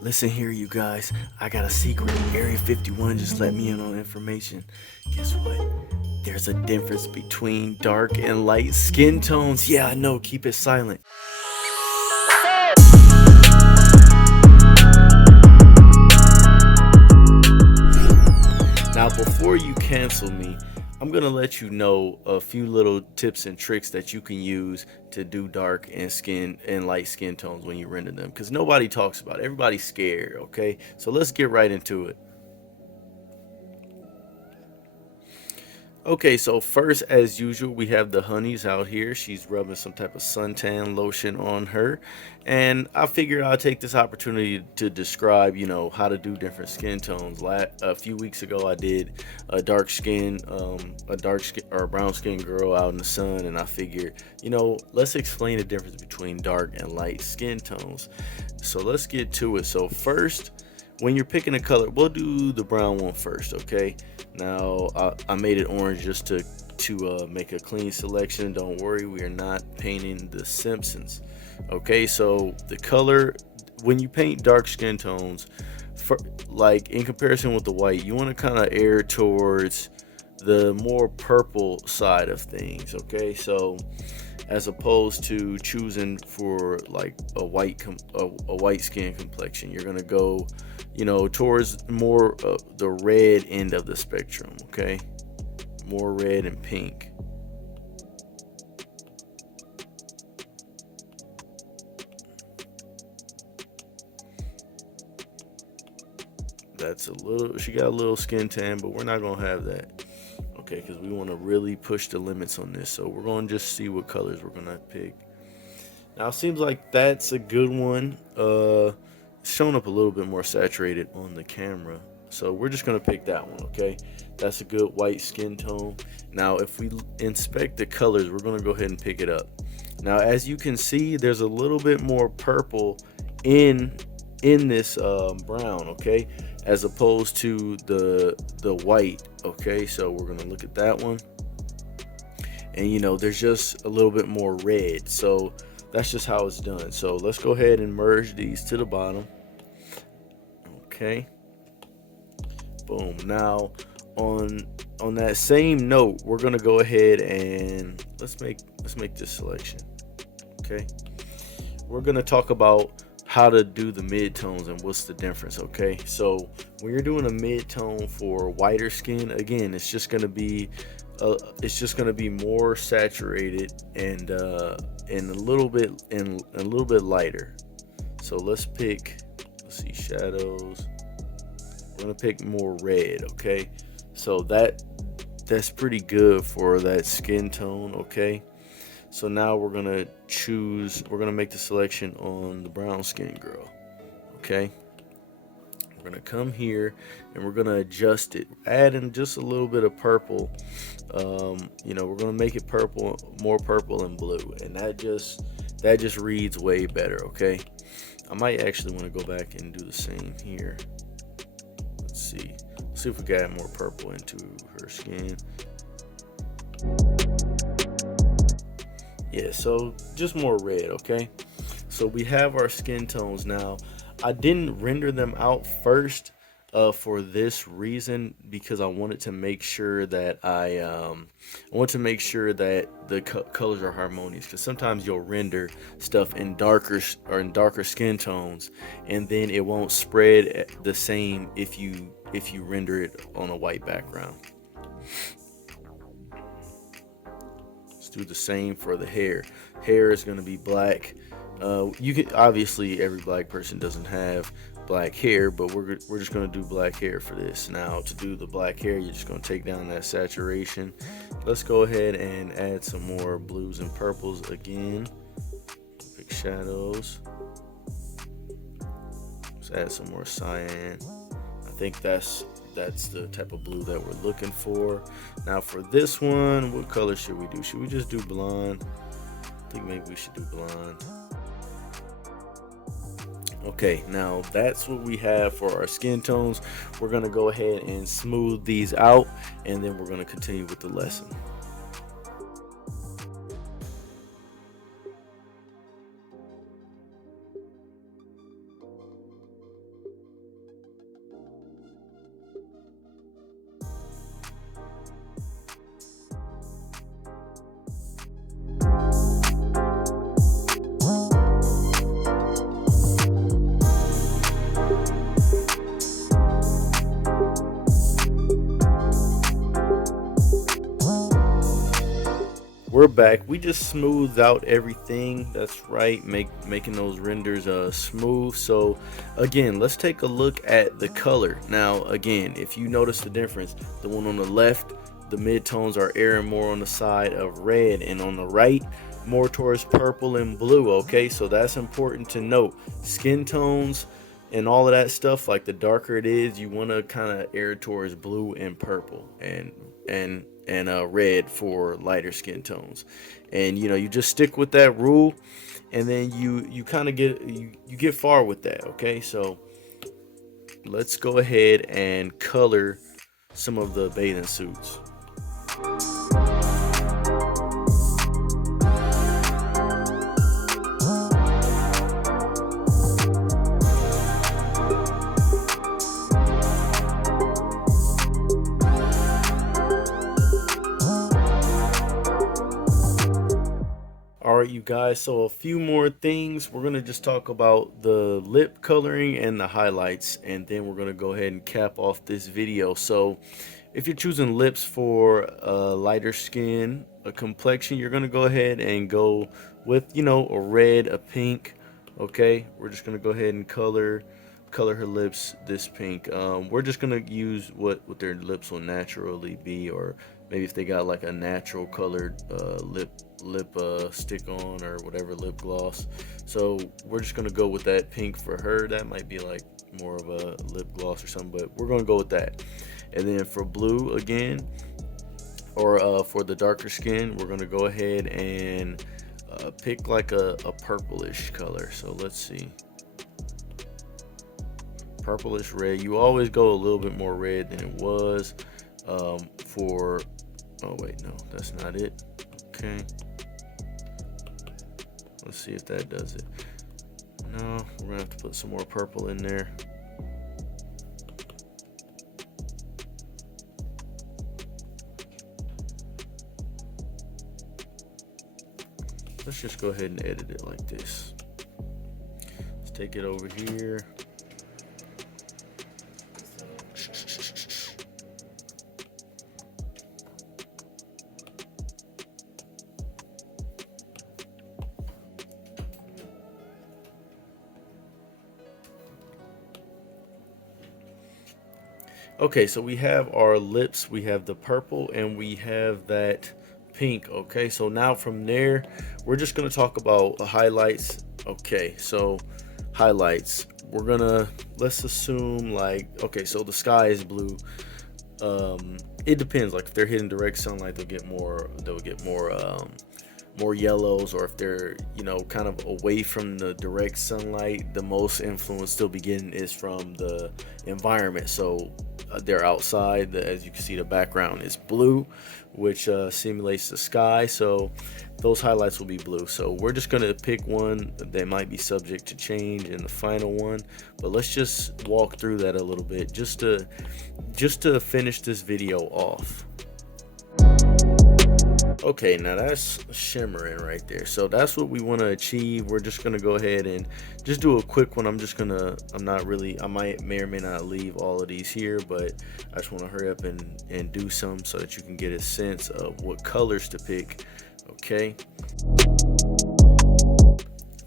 Listen here, you guys. I got a secret. Area 51 just let me in on information. Guess what? There's a difference between dark and light skin tones. Yeah, I know. Keep it silent. Now, before you cancel me, I'm gonna let you know a few little tips and tricks that you can use to do dark and light skin tones when you render them. Cause nobody talks about it. Everybody's scared. Okay, so let's get right into it. Okay, so first, as usual, we have the honeys out here. She's rubbing some type of suntan lotion on her. And I figured I'd take this opportunity to describe, how to do different skin tones. A few weeks ago, I did a dark skin or a brown skin girl out in the sun. And I figured, let's explain the difference between dark and light skin tones. So let's get to it. So, first, when you're picking a color, we'll do the brown one first, okay? Now I made it orange just to make a clean selection. Don't worry, we are not painting the Simpsons. Okay, so the color when you paint dark skin tones, for, like in comparison with the white, you want to kind of err towards the more purple side of things. Okay, so as opposed to choosing for like a white skin complexion, you're gonna go, towards more the red end of the spectrum. Okay, more red and pink. That's a little. She got a little skin tan, but we're not gonna have that. Okay, because we want to really push the limits on this. So we're gonna just see what colors we're gonna pick. Now it seems like that's a good one. It's showing up a little bit more saturated on the camera. So we're just gonna pick that one, okay? That's a good white skin tone. Now if we inspect the colors, we're gonna go ahead and pick it up. Now as you can see, there's a little bit more purple in in this brown, okay, as opposed to the white, okay. So we're gonna look at that one, and there's just a little bit more red. So that's just how it's done. So let's go ahead and merge these to the bottom. Okay, boom. Now on on that same note, we're gonna go ahead and let's make this selection. Okay, we're gonna talk about how to do the mid tones and what's the difference. Okay, so when you're doing a mid tone for whiter skin, again, it's just gonna be more saturated and a little bit lighter. So let's see, shadows. We're gonna pick more red, okay? So that's pretty good for that skin tone, okay? So now we're gonna make the selection on the brown skin girl, okay? We're gonna come here and we're gonna adjust it, add in just a little bit of purple. We're gonna make it purple, more purple and blue, and that just reads way better, okay? I might actually want to go back and do the same here. Let's see. See if we can add more purple into her skin. Yeah, so just more red, okay? So we have our skin tones now. I didn't render them out first for this reason because I want to make sure that the colors are harmonious, because sometimes you'll render stuff in darker skin tones, and then it won't spread the same if you render it on a white background. Let's do the same for the hair. Hair is going to be black. You can obviously, every black person doesn't have black hair, but we're just going to do black hair for this. Now to do the black hair, you're just going to take down that saturation. Let's go ahead and add some more blues and purples again. Pick shadows. Let's add some more cyan. I think that's the type of blue that we're looking for. Now for this one, what color should we do? Should we just do blonde? I think maybe we should do blonde. Okay, now that's what we have for our skin tones. We're gonna go ahead and smooth these out, and then we're gonna continue with the lesson. we're back. We just smoothed out everything. That's right, making those renders smooth. So again, let's take a look at the color. Now again, if you notice the difference, the one on the left, the midtones are airing more on the side of red, and on the right more towards purple and blue. Okay, so that's important to note. Skin tones and all of that stuff, like the darker it is, you want to kind of air towards blue and purple, and red for lighter skin tones. And you know, you just stick with that rule, and then you kind of you get far with that. Okay, so let's go ahead and color some of the bathing suits. All right, you guys, so a few more things. We're gonna just talk about the lip coloring and the highlights, and then we're gonna go ahead and cap off this video. So if you're choosing lips for a lighter skin, a complexion, you're gonna go ahead and go with, you know, a red, a pink. Okay, we're just gonna go ahead and color her lips this pink. We're just gonna use what their lips will naturally be, or maybe if they got like a natural colored lip stick on, or whatever, lip gloss. So we're just gonna go with that pink for her. That might be like more of a lip gloss or something, but we're gonna go with that. And then for blue again, or for the darker skin, we're gonna go ahead and pick like a purplish color. So let's see, purplish red. You always go a little bit more red than it was for, oh wait, no, that's not it. Okay, let's see if that does it. No, we're gonna have to put some more purple in there. Let's just go ahead and edit it like this. Let's take it over here. Okay, so we have our lips, we have the purple, and we have that pink. Okay, so now from there, we're just gonna talk about the highlights. Okay, so highlights, we're gonna, let's assume like, okay, so the sky is blue. It depends, like if they're hitting direct sunlight, they'll get more yellows, or if they're, you know, kind of away from the direct sunlight, the most influence they'll be getting is from the environment. So they're outside, as you can see, the background is blue, which simulates the sky, so those highlights will be blue. So we're just going to pick one that might be subject to change in the final one, but let's just walk through that a little bit just to finish this video off. Okay, now that's shimmering right there, so that's what we want to achieve. We're just gonna go ahead and just do a quick one. I may or may not leave all of these here, but I just want to hurry up and do some so that you can get a sense of what colors to pick.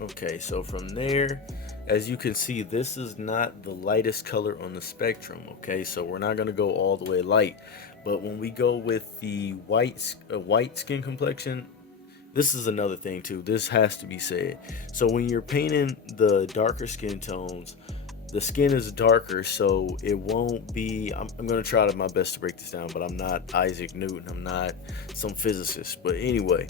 Okay, so from there, as you can see, this is not the lightest color on the spectrum. Okay, so we're not going to go all the way light, but when we go with the white skin complexion, this is another thing too, this has to be said. So when you're painting the darker skin tones, the skin is darker, so it won't be, I'm going to try my best to break this down, but I'm not Isaac Newton, I'm not some physicist. But anyway,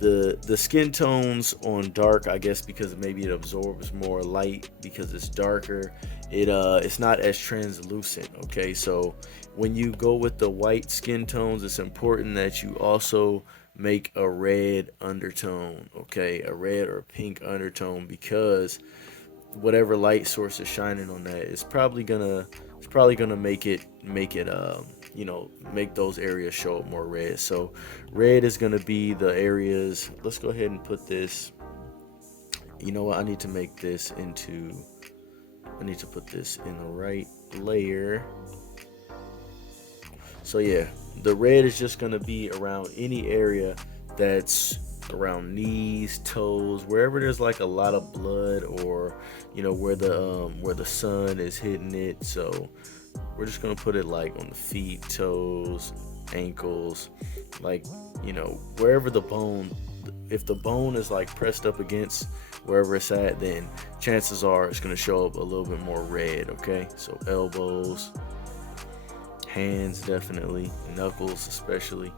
the skin tones on dark, I guess because maybe it absorbs more light because it's darker, it's not as translucent. Okay, so when you go with the white skin tones, it's important that you also make a red undertone. Okay, a red or pink undertone, because whatever light source is shining on that, it's probably gonna make it you know, make those areas show up more red. So red is gonna be the areas. Let's go ahead and put this, you know what, I need to put this in the right layer. So yeah, the red is just gonna be around any area that's around knees, toes, wherever there's like a lot of blood, or where the sun is hitting it. So we're just gonna put it like on the feet, toes, ankles, like wherever the bone. If the bone is like pressed up against wherever it's at, then chances are it's gonna show up a little bit more red. Okay, so elbows, hands definitely, knuckles especially.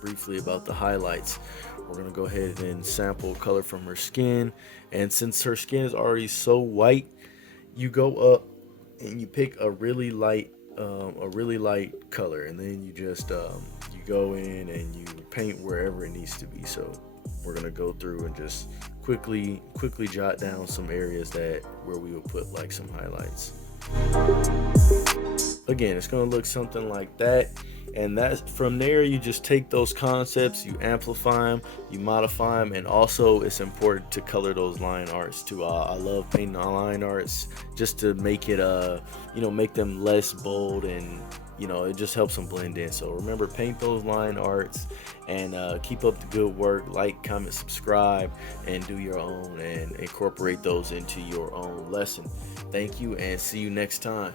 Briefly about the highlights, we're going to go ahead and sample color from her skin. And since her skin is already so white, you go up and you pick a really light color, and then you just you go in and you paint wherever it needs to be. So we're going to go through and just quickly jot down some areas that where we would put like some highlights. Again, it's going to look something like that. And that's from there, you just take those concepts, you amplify them, you modify them. And also it's important to color those line arts too. I love painting the line arts just to make it make them less bold, and it just helps them blend in. So remember, paint those line arts, and keep up the good work. Like, comment, subscribe, and do your own and incorporate those into your own lesson. Thank you, and see you next time.